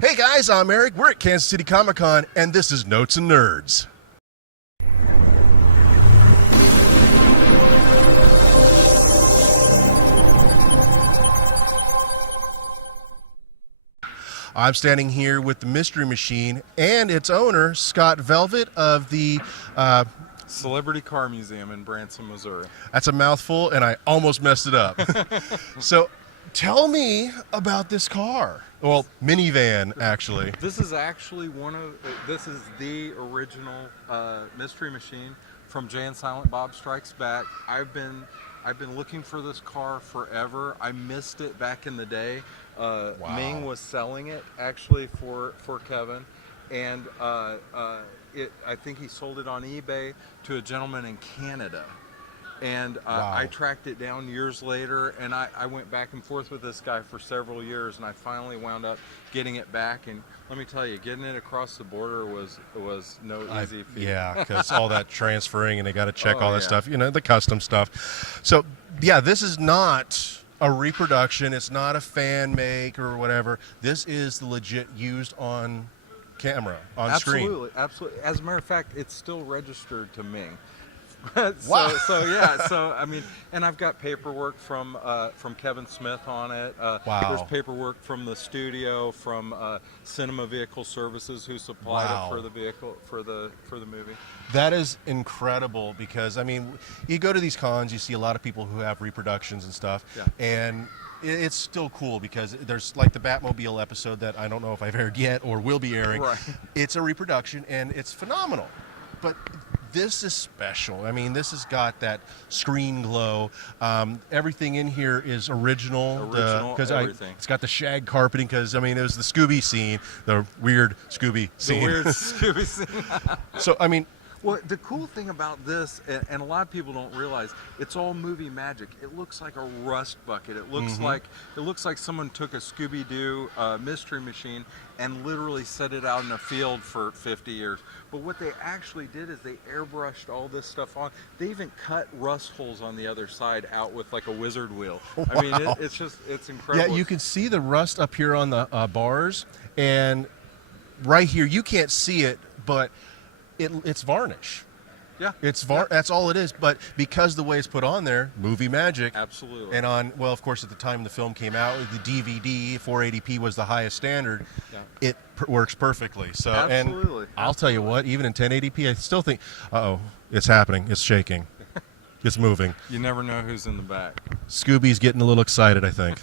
Hey guys, I'm Eric. We're at Kansas City Comic Con, and this is Notes and Nerds. I'm standing here with the Mystery Machine and its owner, Scott Velvet of the Celebrity Car Museum in Branson, Missouri. That's a mouthful, and I almost messed it up. So, tell me about this car. Well, minivan, actually. This is actually this is the original Mystery Machine from Jay and Silent Bob Strikes Back. I've been looking for this car forever. I missed it back in the day. Wow. Ming was selling it actually for Kevin, and I think he sold it on eBay to a gentleman in Canada. And Wow. I tracked it down years later, and I went back and forth with this guy for several years, and I finally wound up getting it back. And let me tell you, getting it across the border was no easy feat. Yeah, because all that transferring, and they got to check all that yeah. stuff, the custom stuff. So, yeah, this is not a reproduction. It's not a fan make or whatever. This is the legit used on camera, on screen. Absolutely. As a matter of fact, it's still registered to Ming. Wow. So I mean, and I've got paperwork from Kevin Smith on it. Wow. There's paperwork from the studio, from Cinema Vehicle Services, who supplied Wow. it for the vehicle for the movie. That is incredible because, I mean, you go to these cons, you see a lot of people who have reproductions and stuff, Yeah. and it's still cool because there's like the Batmobile episode that I don't know if I've aired yet or will be airing. Right. It's a reproduction, and it's phenomenal. But this is special. I mean, this has got that screen glow. Everything in here is original. Everything. It's got the shag carpeting because, I mean, it was the Scooby scene, the weird Scooby scene. The weird Scooby scene. So, I mean, Well, the cool thing about this, and a lot of people don't realize, it's all movie magic. It looks like a rust bucket. It looks like someone took a Scooby-Doo Mystery Machine and literally set it out in a field for 50 years. But what they actually did is they airbrushed all this stuff on. They even cut rust holes on the other side out with like a wizard wheel. Wow. I mean, it's incredible. yeah, you can see the rust up here on the bars, and right here you can't see it, but it's varnish. Yeah. That's all it is. But because the way it's put on there, movie magic. Absolutely. And of course, at the time the film came out, the DVD 480p was the highest standard. Yeah. It works perfectly. So, Absolutely. And I'll tell you what, even in 1080p, I still think, it's happening. It's shaking. It's moving. You never know who's in the back. Scooby's getting a little excited, I think.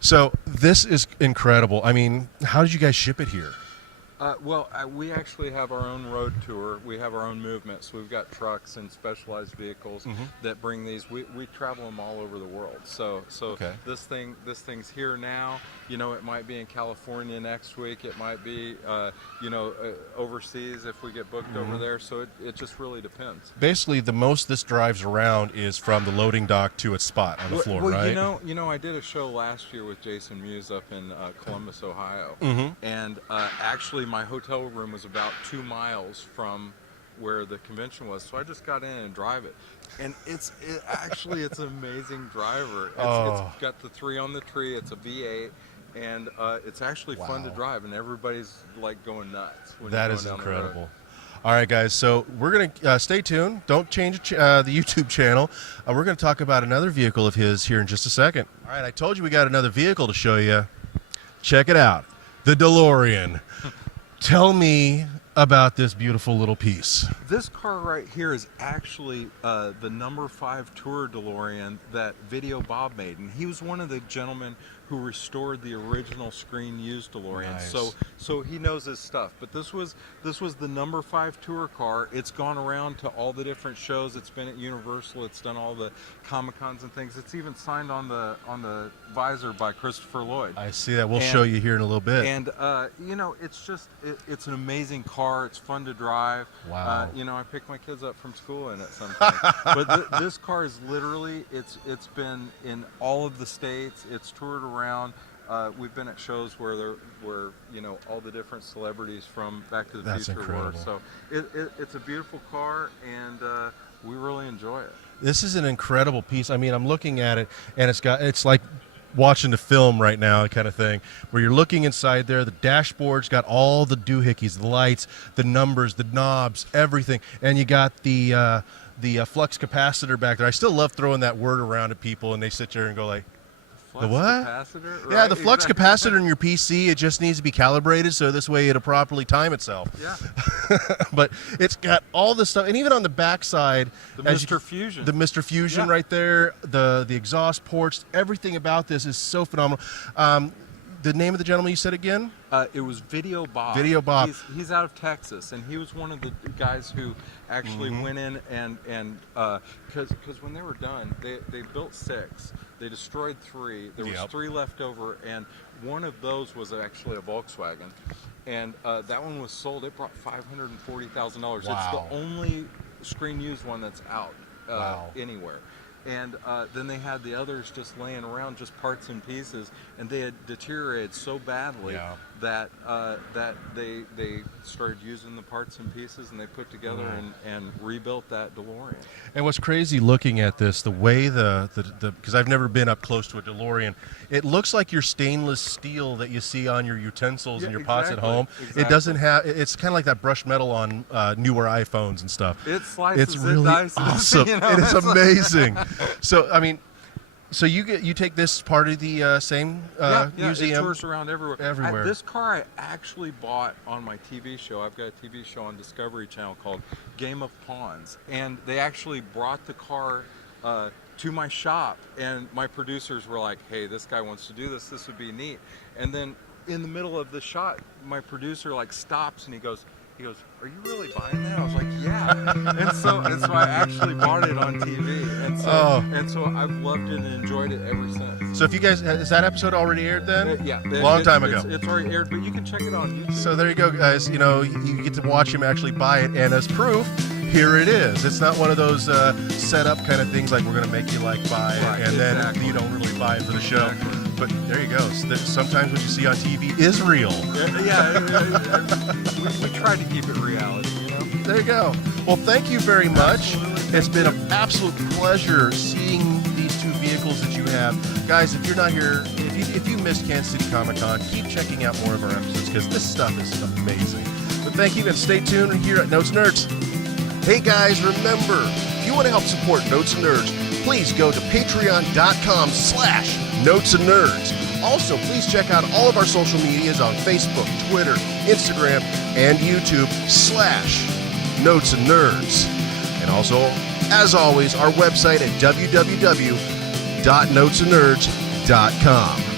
So this is incredible. I mean, how did you guys ship it here? We actually have our own road tour. We have our own movement. So we've got trucks and specialized vehicles that bring these. We travel them all over the world. So Okay. this thing's here now. It might be in California next week. It might be overseas if we get booked over there. So it just really depends. Basically, the most this drives around is from the loading dock to its spot on the floor, right? I did a show last year with Jason Mewes up in Columbus, Ohio, and actually my hotel room was about 2 miles from where the convention was, so I just got in and drive it, and it's an amazing driver. It's got the 3 on the tree. It's a V8. And it's actually fun to drive, and everybody's like going nuts. That is incredible. All right, guys, so we're going to stay tuned. Don't change the YouTube channel. We're going to talk about another vehicle of his here in just a second. All right, I told you we got another vehicle to show you. Check it out, the DeLorean. Tell me about this beautiful little piece. This car right here is actually the number 5 Tour DeLorean that Video Bob made, and he was one of the gentlemen who restored the original screen used DeLorean. Nice. So he knows his stuff. But this was the number 5 tour car. It's gone around to all the different shows. It's been at Universal. It's done all the Comic-Cons and things. It's even signed on the visor by Christopher Lloyd. I see that. We'll show you here in a little bit. And it's an amazing car. It's fun to drive. Wow. I pick my kids up from school in it sometimes. But this car is literally it's been in all of the states. It's toured around. We've been at shows where all the different celebrities from Back to the That's Future incredible. were. So it's a beautiful car, and we really enjoy it. This is an incredible piece. I mean, I'm looking at it, and it's like watching the film right now, kind of thing, where you're looking inside there. The dashboard's got all the doohickeys, the lights, the numbers, the knobs, everything, and you got the flux capacitor back there. I still love throwing that word around at people, and they sit there and go like, the what? Capacitor? Yeah, Right, the flux exactly. capacitor in your PC, it just needs to be calibrated so this way it'll properly time itself. Yeah. But it's got all this stuff, and even on the back side, The Mr. Fusion. the Mr. Fusion Yeah. right there, the exhaust ports, everything about this is so phenomenal. The name of the gentleman you said again? It was Video Bob. Video Bob. He's out of Texas, and he was one of the guys who actually went in and because when they were done, they built 6. They destroyed 3. There was 3 left over, and one of those was actually a Volkswagen, and that one was sold. It brought $540,000. Wow. It's the only screen used one that's out Wow. anywhere. And then they had the others just laying around, just parts and pieces, and they had deteriorated so badly that they started using the parts and pieces, and they put together and rebuilt that DeLorean. And what's crazy looking at this, the way because I've never been up close to a DeLorean, it looks like your stainless steel that you see on your utensils and your pots at home. Exactly. It doesn't have, it's kind of like that brushed metal on newer iPhones and stuff. It slices, It's really it dices, awesome. you know, It is amazing. So, I mean, so you take this part of the same museum? It tours around everywhere. Everywhere. This car I actually bought on my TV show. I've got a TV show on Discovery Channel called Game of Pawns, and they actually brought the car to my shop, and my producers were like, "Hey, this guy wants to do this. This would be neat." And then in the middle of the shot, my producer like stops and he goes, "Are you really buying that?" I was like, "Yeah." and so I actually bought it on TV, and so I've loved it and enjoyed it ever since. So if you guys, is that episode already aired then? Yeah, Long time ago. It's already aired, but you can check it on YouTube. So there you go, guys. You know, you get to watch him actually buy it, and as proof, here it is. It's not one of those set up kind of things like we're going to make you like buy it, Right, and exactly. then you don't really buy it for the show. Exactly. But there you go. So that sometimes what you see on TV is real. We tried to keep it reality, you know? There you go. Well, thank you very much. Absolutely. It's been an absolute pleasure seeing these 2 vehicles that you have. Guys, if you're not here, if you missed Kansas City Comic-Con, keep checking out more of our episodes because this stuff is amazing. But thank you, and stay tuned here at Notes and Nerds. Hey guys, remember, if you want to help support Notes and Nerds, please go to patreon.com/Notes and Nerds. Also, please check out all of our social medias on Facebook, Twitter, Instagram, and YouTube /Notes and Nerds. And also, as always, our website at www.notesandnerds.com.